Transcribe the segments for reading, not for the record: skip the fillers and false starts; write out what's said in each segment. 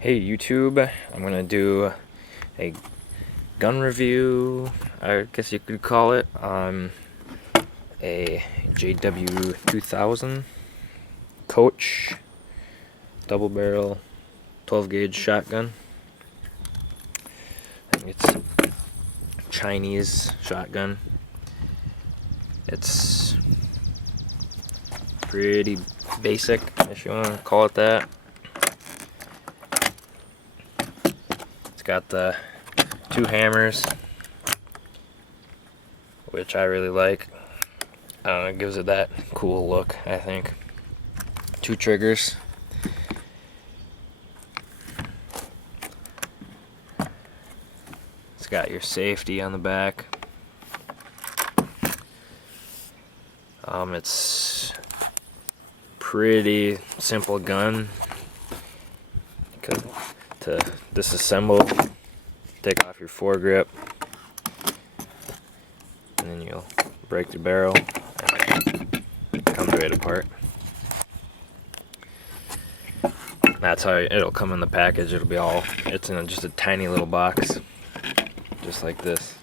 Hey YouTube, I'm gonna do a gun review, I guess you could call it, on a JW-2000 Coach double barrel 12 gauge shotgun. I think it's Chinese shotgun. It's pretty basic, if you want to call it that. It's got the two hammers, which I really like. I don't know, it gives it that cool look, I think. Two triggers. It's got your safety on the back. It's pretty simple gun. To disassemble, take off your foregrip, and then you'll break the barrel and it comes right apart. That's how it'll come in the package. It'll be it's in just a tiny little box, just like this.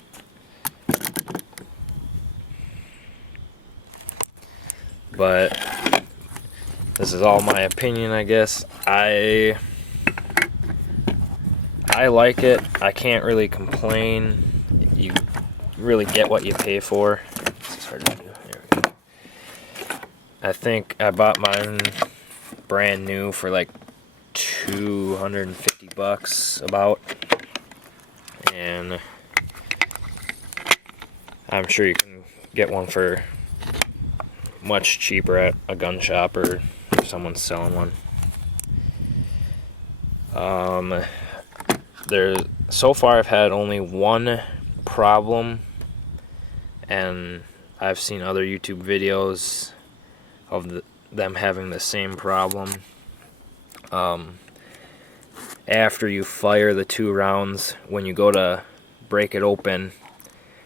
But this is all my opinion, I guess. I like it. I can't really complain. You really get what you pay for. This is hard to do. There we go. I think I bought mine brand new for like $250 about, and I'm sure you can get one for much cheaper at a gun shop or if someone's selling one. So far I've had only one problem, and I've seen other YouTube videos of them having the same problem. After you fire the 2 rounds, when you go to break it open,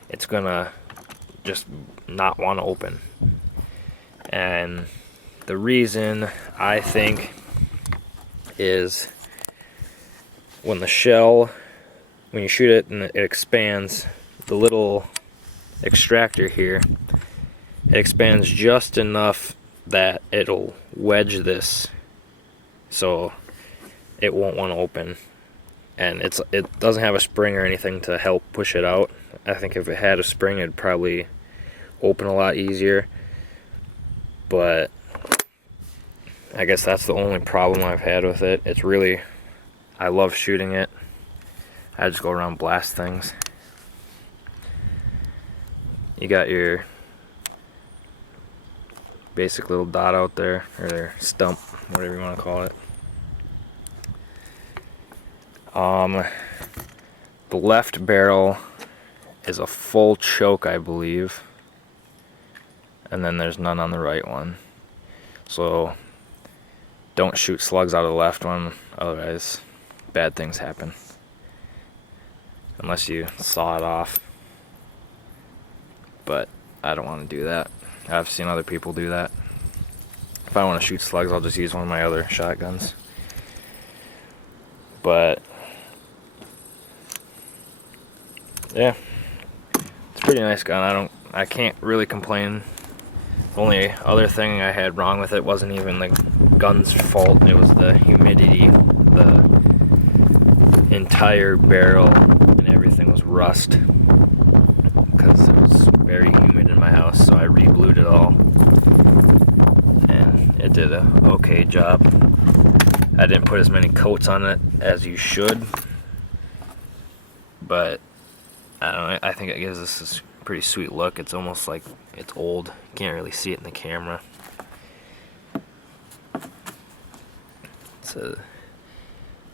it's gonna just not want to open. And the reason, I think, is when you shoot it and it expands, the little extractor here, it expands just enough that it'll wedge this so it won't want to open. And it doesn't have a spring or anything to help push it out. I think if it had a spring, it'd probably open a lot easier. But I guess that's the only problem I've had with it. It's really, I love shooting it. I just go around and blast things. You got your basic little dot out there, or their stump, whatever you want to call it. The left barrel is a full choke, I believe, and then there's none on the right one. So don't shoot slugs out of the left one, otherwise bad things happen. Unless you saw it off. But I don't want to do that. I've seen other people do that. If I want to shoot slugs, I'll just use one of my other shotguns. But yeah, it's a pretty nice gun. I can't really complain. The only other thing I had wrong with it wasn't even the gun's fault. It was the humidity. The entire barrel and everything was rust because it was very humid in my house, so I re-blued it all, and it did a okay job. I didn't put as many coats on it as you should, but I don't know, I think it gives us this pretty sweet look. It's almost like it's old. You can't really see it in the camera. It's a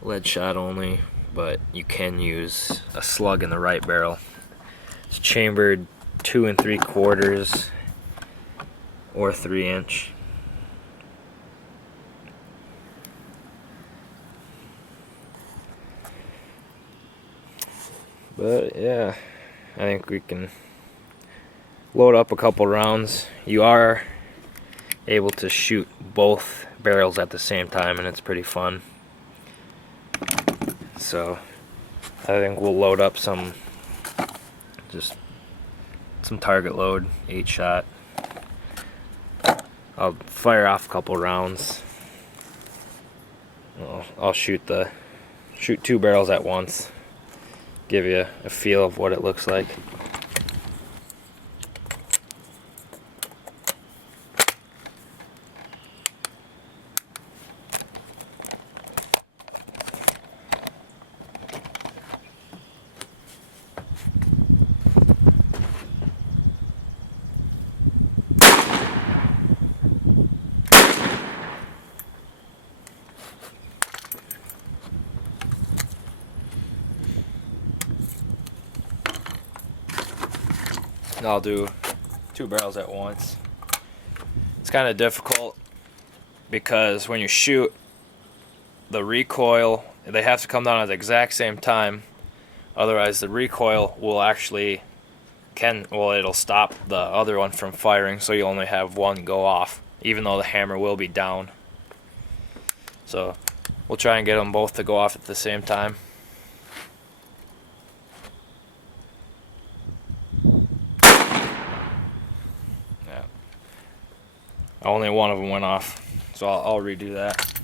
lead shot only, but you can use a slug in the right barrel. It's chambered 2 3/4 or 3-inch. But yeah, I think we can load up a couple rounds. You are able to shoot both barrels at the same time, and it's pretty fun. So I think we'll load up some target load, 8-shot. I'll fire off a couple rounds. I'll shoot 2 barrels at once, give you a feel of what it looks like. I'll do 2 barrels at once. It's kind of difficult because when you shoot, the recoil, they have to come down at the exact same time. Otherwise the recoil will actually it'll stop the other one from firing, so you only have one go off, even though the hammer will be down. So we'll try and get them both to go off at the same time. Only one of them went off, so I'll redo that.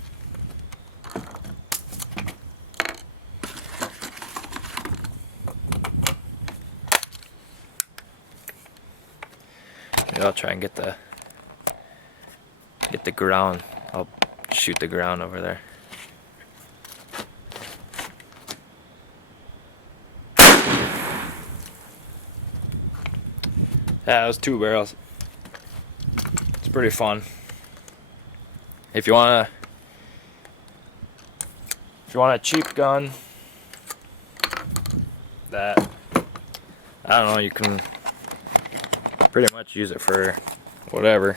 Maybe I'll try and get the ground. I'll shoot the ground over there. Yeah, it was 2 barrels. Pretty fun. If you want a cheap gun that, I don't know, you can pretty much use it for whatever.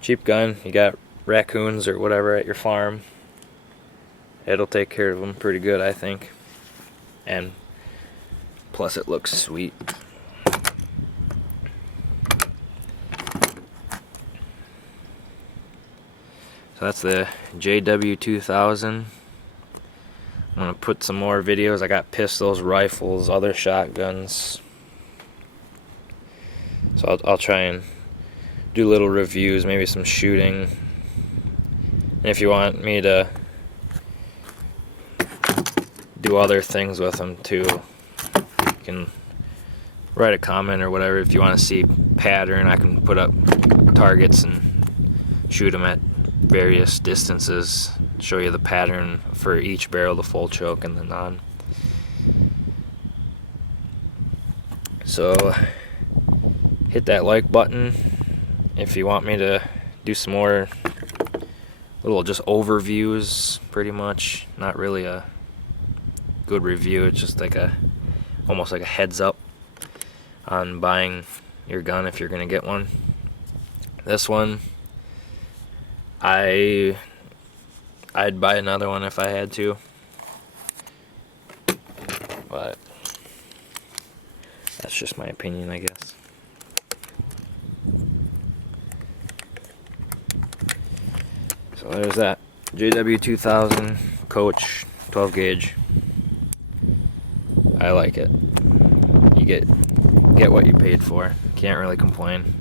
Cheap gun, you got raccoons or whatever at your farm, it'll take care of them pretty good, I think. And plus it looks sweet. So that's the JW-2000. I'm gonna put some more videos. I got pistols, rifles, other shotguns. So I'll try and do little reviews, maybe some shooting. And if you want me to do other things with them too, you can write a comment or whatever. If you want to see pattern, I can put up targets and shoot them at various distances, show you the pattern for each barrel, the full choke and the non. So hit that like button if you want me to do some more little just overviews, pretty much. Not really a good review, it's just like almost like a heads up on buying your gun if you're gonna get one. This one, I'd buy another one if I had to, but that's just my opinion, I guess. So there's that JW-2000 Coach 12 gauge. I like it. You get what you paid for. Can't really complain.